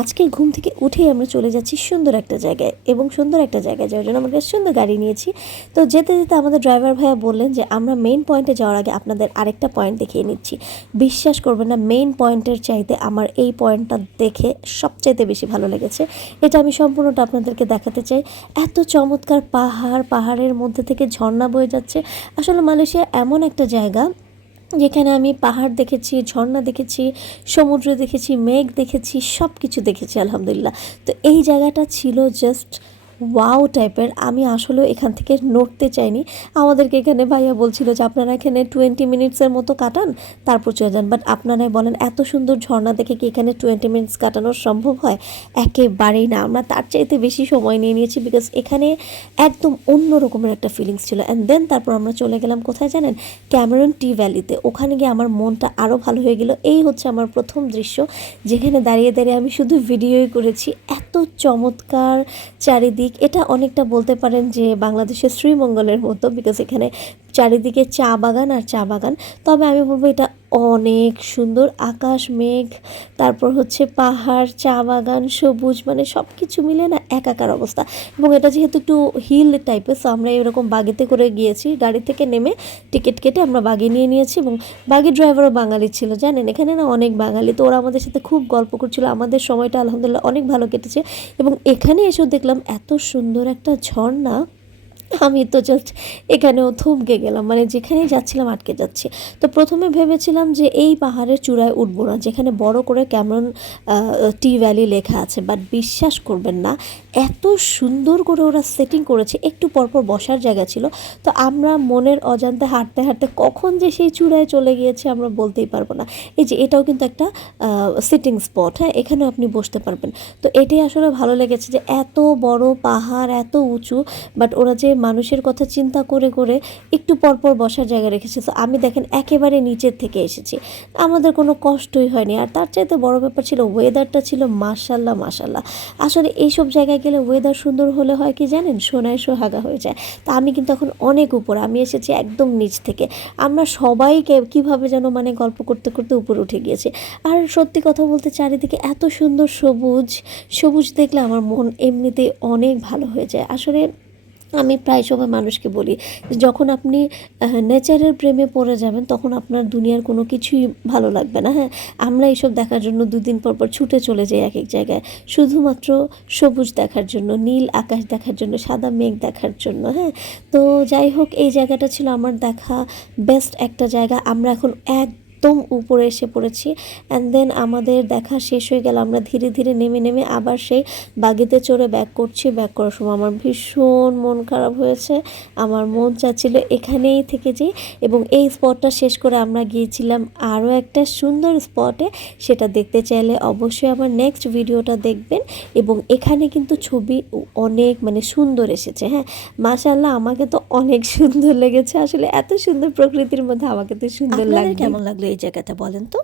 আজকে ঘুম থেকে উঠেই আমরা চলে যাচ্ছি সুন্দর একটা জায়গায়, এবং সুন্দর একটা জায়গায় যাওয়ার জন্য আমরা সুন্দর গাড়ি নিয়েছি। তো যেতে যেতে আমাদের ড্রাইভার ভাইয়া বললেন যে আমরা মেইন পয়েন্টে যাওয়ার আগে আপনাদের আরেকটা পয়েন্ট দেখিয়ে নিচ্ছি। বিশ্বাস করবেন না, মেইন পয়েন্টের চাইতে আমার এই পয়েন্টটা দেখে সবচাইতে বেশি ভালো লেগেছে। এটা আমি সম্পূর্ণটা আপনাদেরকে দেখাতে চাই। এত চমৎকার পাহাড়, পাহাড়ের মধ্যে থেকে ঝর্ণা বয়ে যাচ্ছে। আসলে মালয়েশিয়া এমন একটা জায়গা যেখানে আমি পাহাড় দেখেছি, ঝর্ণা দেখেছি, সমুদ্র দেখেছি, মেঘ দেখেছি, সব কিছু দেখেছি আলহামদুলিল্লাহ। তো এই জায়গাটা ছিল জাস্ট ওয়াও টাইপের। আমি আসলেও এখান থেকে নড়তে চাইনি। আমাদেরকে এখানে ভাইয়া বলছিল যে আপনারা এখানে 20 মিনিটসের মতো কাটান, তারপর চলে যান। বাট আপনারাই বলেন এত সুন্দর ঝর্ণা দেখে কি এখানে 20 মিনিটস কাটানো সম্ভব হয়? একেবারেই না। আমরা তার চাইতে বেশি সময় নিয়ে নিয়েছি, বিকজ এখানে একদম অন্য রকমের একটা ফিলিংস ছিল। অ্যান্ড দেন তারপর আমরা চলে গেলাম কোথায় জানেন? ক্যামেরন টি ভ্যালিতে। ওখানে গিয়ে আমার মনটা আরও ভালো হয়ে গেল। এই হচ্ছে আমার প্রথম দৃশ্য, যেখানে দাঁড়িয়ে দাঁড়িয়ে আমি শুধু ভিডিওই করেছি। এত চমৎকার চারিদিক। এটা অনেকটা বলতে পারেন যে বাংলাদেশের শ্রীমঙ্গলের মতো, বিকজ এখানে চারিদিকে চা বাগান আর চা বাগান। তবে আমি বলবো এটা অনেক সুন্দর। আকাশ, মেঘ, তারপর হচ্ছে পাহাড়, চা বাগান, সবুজ, মানে সব কিছু মিলে না একাকার অবস্থা। এবং এটা যেহেতু একটু হিল টাইপের, সো আমরা এরকম বাগিতে করে গিয়েছি। গাড়ি থেকে নেমে টিকিট কেটে আমরা বাগি নিয়ে নিয়েছি, এবং বাগির ড্রাইভারও বাঙালি ছিল। জানেন এখানে না অনেক বাঙালি, তো ওরা আমাদের সাথে খুব গল্প করছিল। আমাদের সময়টা আলহামদুলিল্লাহ অনেক ভালো কেটেছে। এবং এখানে এসেও দেখলাম এত সুন্দর একটা ঝর্ণা, আমি তো জাস্ট এখানেও থমকে গেলাম, মানে যেখানেই যাচ্ছিলাম আটকে যাচ্ছি। তো প্রথমে ভেবেছিলাম যে এই পাহাড়ের চূড়ায় উঠবো না, যেখানে বড় করে ক্যামেরন টি ভ্যালি লেখা আছে। বাট বিশ্বাস করবেন না, এত সুন্দর করে ওরা সেটিং করেছে। একটু পরপর বসার জায়গা ছিল। তো আমরা মনের অজান্তে হাঁটতে হাঁটতে কখন যে সেই চূড়ায় চলে গিয়েছে আমরা বলতেই পারবো না। এই যে এটাও কিন্তু একটা সিটিং স্পট, হ্যাঁ, এখানেও আপনি বসতে পারবেন। তো এটাই আসলে ভালো লেগেছে যে এত বড় পাহাড়, এত উঁচু, বাট ওরা যে মানুষের কথা চিন্তা করে করে একটু পরপর বসার জায়গা রেখেছে। তো আমি দেখেন একেবারে নিচের থেকে এসেছি, আমাদের কোনো কষ্টই হয়নি। আর তার চাইতে বড় ব্যাপার ছিল ওয়েদারটা ছিল মাশাল্লাহ মাশাল্লাহ। আসলে এইসব জায়গায় গেলে ওয়েদার সুন্দর হলে হয় কি জানেন, সোনায় সোহাগা হয়ে যায়। তা আমি কিন্তু এখন অনেক উপরে, আমি এসেছি একদম নিচ থেকে। আমরা সবাইকে কীভাবে যেন মানে গল্প করতে করতে উপরে উঠে গিয়েছি। আর সত্যি কথা বলতে চারিদিকে এত সুন্দর সবুজ, সবুজ দেখলে আমার মন এমনিতেই অনেক ভালো হয়ে যায়। আসলে আমি প্রায় সময় মানুষকে বলি, যখন আপনি নেচারের প্রেমে পড়ে যাবেন তখন আপনার দুনিয়ার কোনো কিছুই ভালো লাগবে না। হ্যাঁ, আমরা এইসব দেখার জন্য দুদিন পর পর ছুটে চলে যাই এক এক জায়গায়, শুধুমাত্র সবুজ দেখার জন্য, নীল আকাশ দেখার জন্য, সাদা মেঘ দেখার জন্য। হ্যাঁ, তো যাই হোক, এই জায়গাটা ছিল আমার দেখা বেস্ট একটা জায়গা। আমরা এখন একদম উপরে এসে পড়েছি। অ্যান্ড দেন আমাদের দেখা শেষ হয়ে গেল। আমরা ধীরে ধীরে নেমে নেমে আবার সেই বাগিতে চড়ে ব্যাক করছি। ব্যাক করার সময় আমার ভীষণ মন খারাপ হয়েছে। আমার মন চাচ্ছিল এখানেই থেকে যাই। এবং এই স্পটটা শেষ করে আমরা গিয়েছিলাম আরও একটা সুন্দর স্পটে। সেটা দেখতে চাইলে অবশ্যই আমার নেক্সট ভিডিওটা দেখবেন। এবং এখানে কিন্তু ছবি অনেক মানে সুন্দর এসেছে। হ্যাঁ, মাশাআল্লাহ, আমাকে তো অনেক সুন্দর লেগেছে। আসলে এত সুন্দর প্রকৃতির মধ্যে আমাকে তো সুন্দর লাগে। কেমন লাগলো এই জায়গাটা বলেন তো?